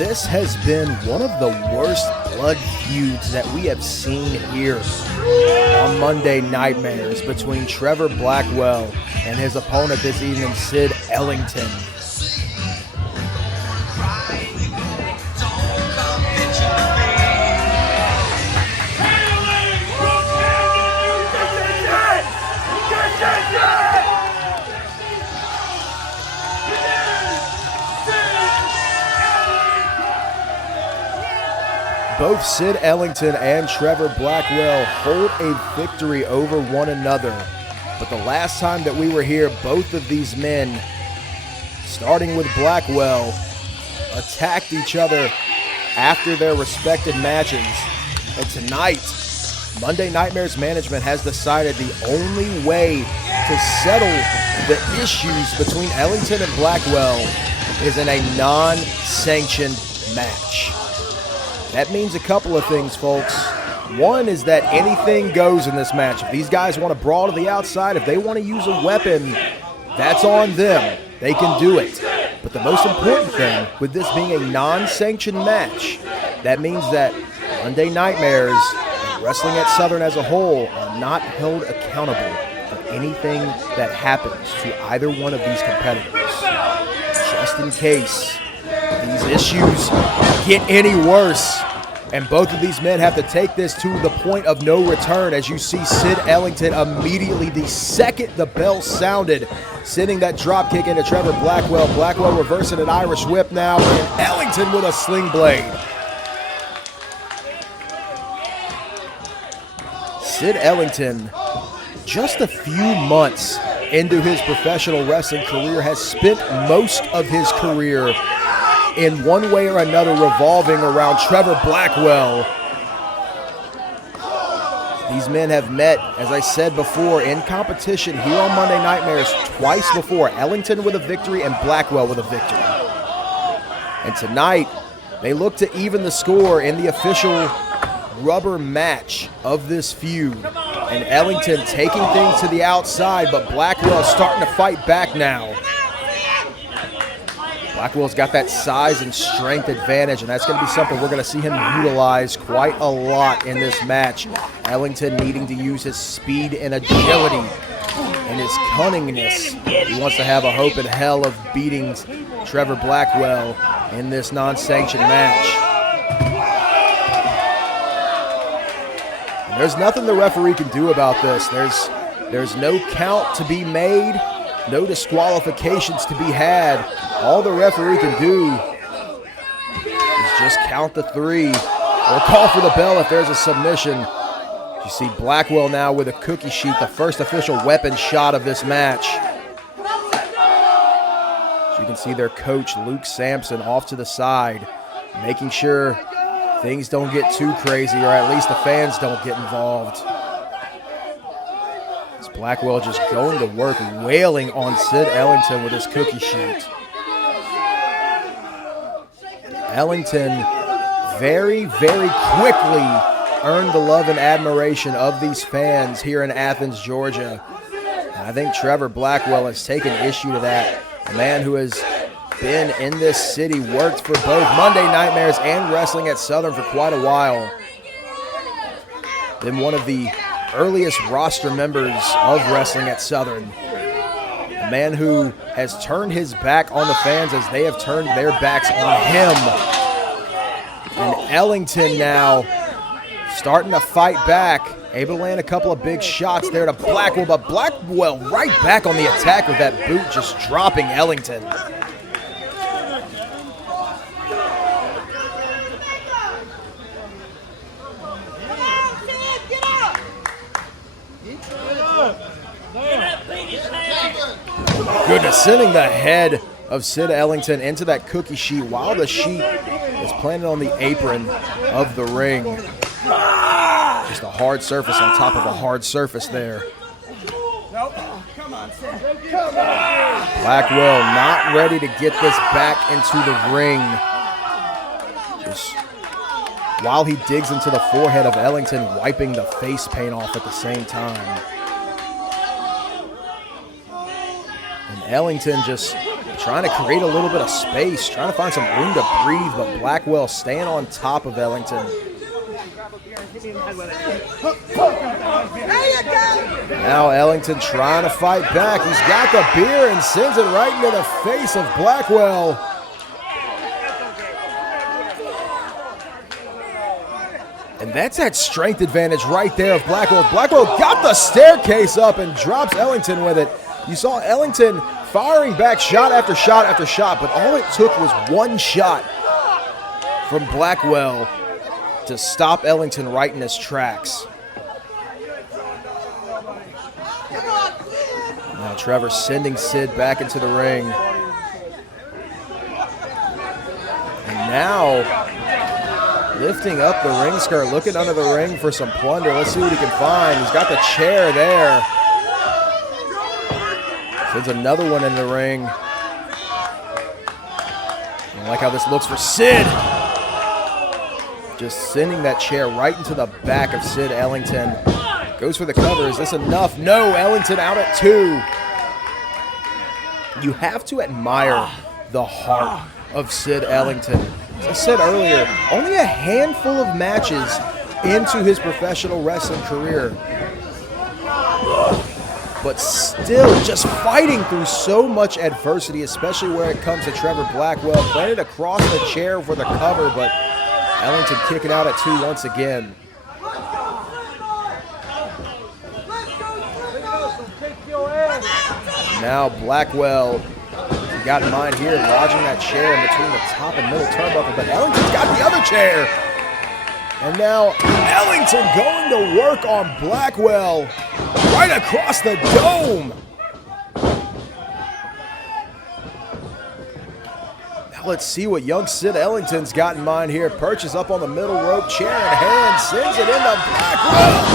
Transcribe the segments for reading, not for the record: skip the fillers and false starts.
This has been one of the worst blood feuds that we have seen here on Monday Nightmares between Trevor Blackwell and his opponent this evening, Sid Ellington. Both Sid Ellington and Trevor Blackwell hold a victory over one another. But the last time that we were here, both of these men, starting with Blackwell, attacked each other after their respective matches. And tonight, Monday Nightmares management has decided the only way to settle the issues between Ellington and Blackwell is in a non-sanctioned match. That means a couple of things, folks. One is that anything goes in this match. If these guys want to brawl to the outside, if they want to use a weapon, that's on them. They can do it. But the most important thing, with this being a non-sanctioned match, that means that Monday Nightmares and Wrestling at Southern as a whole are not held accountable for anything that happens to either one of these competitors. Just in case these issues get any worse, and both of these men have to take this to the point of no return. As you see Sid Ellington immediately, the second the bell sounded, sending that drop kick into Trevor Blackwell. Blackwell reversing an Irish whip now, and Ellington with a sling blade. Sid Ellington, just a few months into his professional wrestling career, has spent most of his career in one way or another revolving around Trevor Blackwell. These men have met, as I said before, in competition here on Monday Nightmares twice before. Ellington with a victory and Blackwell with a victory. And tonight, they look to even the score in the official rubber match of this feud. And Ellington taking things to the outside, but Blackwell starting to fight back now. Blackwell's got that size and strength advantage, and that's going to be something we're going to see him utilize quite a lot in this match. Ellington needing to use his speed and agility and his cunningness. He wants to have a hope in hell of beating Trevor Blackwell in this non-sanctioned match. And there's nothing the referee can do about this. There's no count to be made, no disqualifications to be had. All the referee can do is just count the three or call for the bell if there's a submission. You see Blackwell now with a cookie sheet, the first official weapon shot of this match. So you can see their coach, Luke Sampson, off to the side, making sure things don't get too crazy, or at least the fans don't get involved. It's Blackwell just going to work, wailing on Sid Ellington with his cookie sheet. Ellington very, very quickly earned the love and admiration of these fans here in Athens, Georgia. And I think Trevor Blackwell has taken issue to that. A man who has been in this city, worked for both Monday Nightmares and Wrestling at Southern for quite a while. Been one of the earliest roster members of Wrestling at Southern. A man who has turned his back on the fans as they have turned their backs on him. And Ellington now starting to fight back, able to land a couple of big shots there to Blackwell, but Blackwell right back on the attack with that boot, just dropping Ellington. Goodness, sending the head of Sid Ellington into that cookie sheet while the sheet is planted on the apron of the ring. Just a hard surface on top of a hard surface there. Blackwell not ready to get this back into the ring. Just while he digs into the forehead of Ellington, wiping the face paint off at the same time. And Ellington just trying to create a little bit of space, trying to find some room to breathe, but Blackwell staying on top of Ellington. Now Ellington trying to fight back. He's got the beer and sends it right into the face of Blackwell. And that's that strength advantage right there of Blackwell. Blackwell got the staircase up and drops Ellington with it. You saw Ellington firing back shot after shot after shot, but all it took was one shot from Blackwell to stop Ellington right in his tracks. Now Trevor sending Sid back into the ring. And now lifting up the ring skirt, looking under the ring for some plunder. Let's see what he can find. He's got the chair there. Sends another one in the ring. I like how this looks for Sid. Just sending that chair right into the back of Sid Ellington. Goes for the cover. Is this enough? No, Ellington out at 2. You have to admire the heart of Sid Ellington. As I said earlier, only a handful of matches into his professional wrestling career, but still just fighting through so much adversity, especially where it comes to Trevor Blackwell. Planted across the chair for the cover, but Ellington kicking out at 2 once again. Now Blackwell, he got in mind here, lodging that chair in between the top and middle turnbuckle, but Ellington's got the other chair. And now Ellington going to work on Blackwell right across the dome. Now let's see what young Sid Ellington's got in mind here. Perches up on the middle rope, chair in hand, sends it into Blackwell.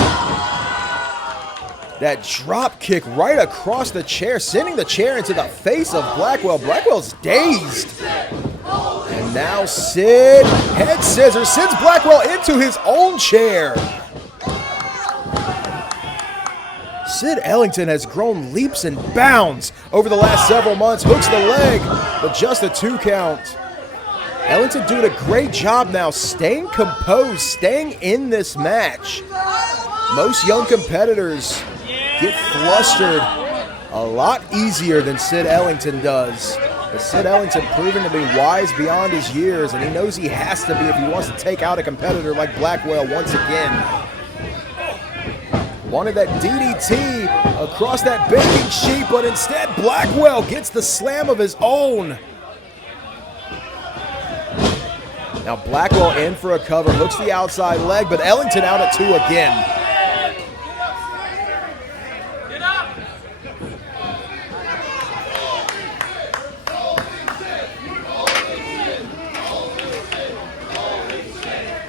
That drop kick right across the chair, sending the chair into the face of Blackwell. Blackwell's dazed. And now Sid, head scissors, sends Blackwell into his own chair. Sid Ellington has grown leaps and bounds over the last several months. Hooks the leg, but just a 2 count. Ellington doing a great job now, staying composed, staying in this match. Most young competitors get flustered a lot easier than Sid Ellington does. But Sid Ellington proven to be wise beyond his years, and he knows he has to be if he wants to take out a competitor like Blackwell once again. Wanted that DDT across that baking sheet, but instead Blackwell gets the slam of his own. Now Blackwell in for a cover, hooks the outside leg, but Ellington out at 2 again.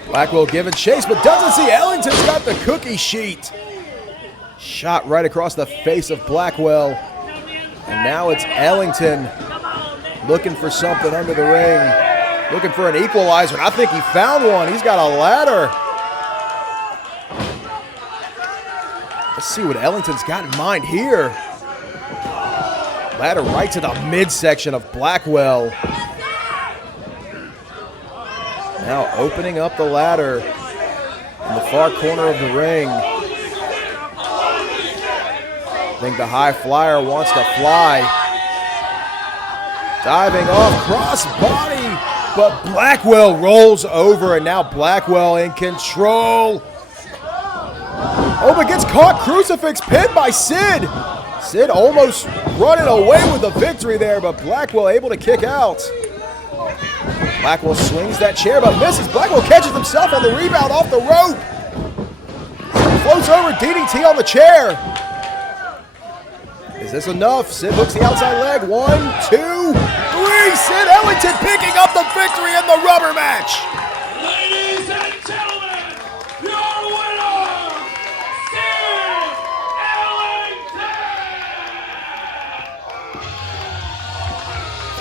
Blackwell giving chase, but doesn't see Ellington's got the cookie sheet. Shot right across the face of Blackwell. And now it's Ellington looking for something under the ring. Looking for an equalizer, and I think he found one. He's got a ladder. Let's see what Ellington's got in mind here. Ladder right to the midsection of Blackwell. Now opening up the ladder in the far corner of the ring. I think the high flyer wants to fly. Diving off, cross body, but Blackwell rolls over, and now Blackwell in control. Oh, but gets caught, crucifix pinned by Sid. Sid almost running away with the victory there, but Blackwell able to kick out. Blackwell swings that chair, but misses. Blackwell catches himself on the rebound off the rope. Floats over, DDT on the chair. Is this enough? Sid hooks the outside leg. 1, 2, 3. Sid Ellington picking up the victory in the rubber match. Ladies and gentlemen, your winner, Sid Ellington.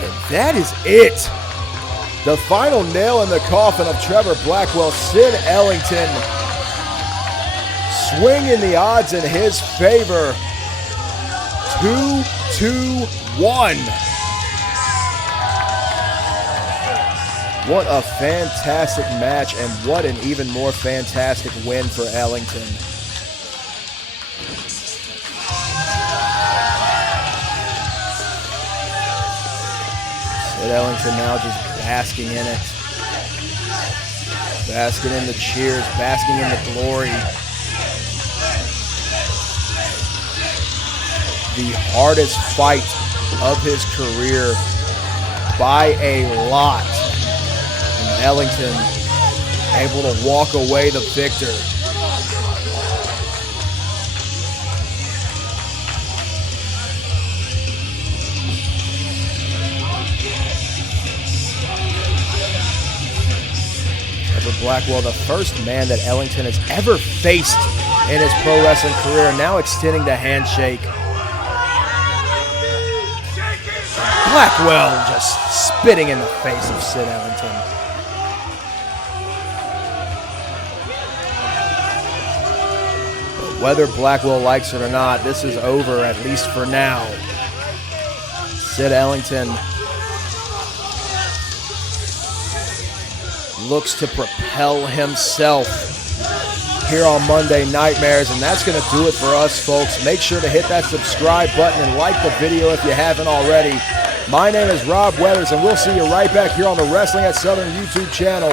And that is it. The final nail in the coffin of Trevor Blackwell. Sid Ellington swinging the odds in his favor. 2-2-1. What a fantastic match, and what an even more fantastic win for Ellington. Sid Ellington now just basking in it. Basking in the cheers, basking in the glory. The hardest fight of his career by a lot. And Ellington able to walk away the victor. Trevor Blackwell, the first man that Ellington has ever faced in his pro wrestling career, now extending the handshake. Blackwell just spitting in the face of Sid Ellington. But whether Blackwell likes it or not, this is over, at least for now. Sid Ellington looks to propel himself here on Monday Nightmares, and that's going to do it for us, folks. Make sure to hit that subscribe button and like the video if you haven't already. My name is Rob Weathers, and we'll see you right back here on the Wrestling at Southern YouTube channel.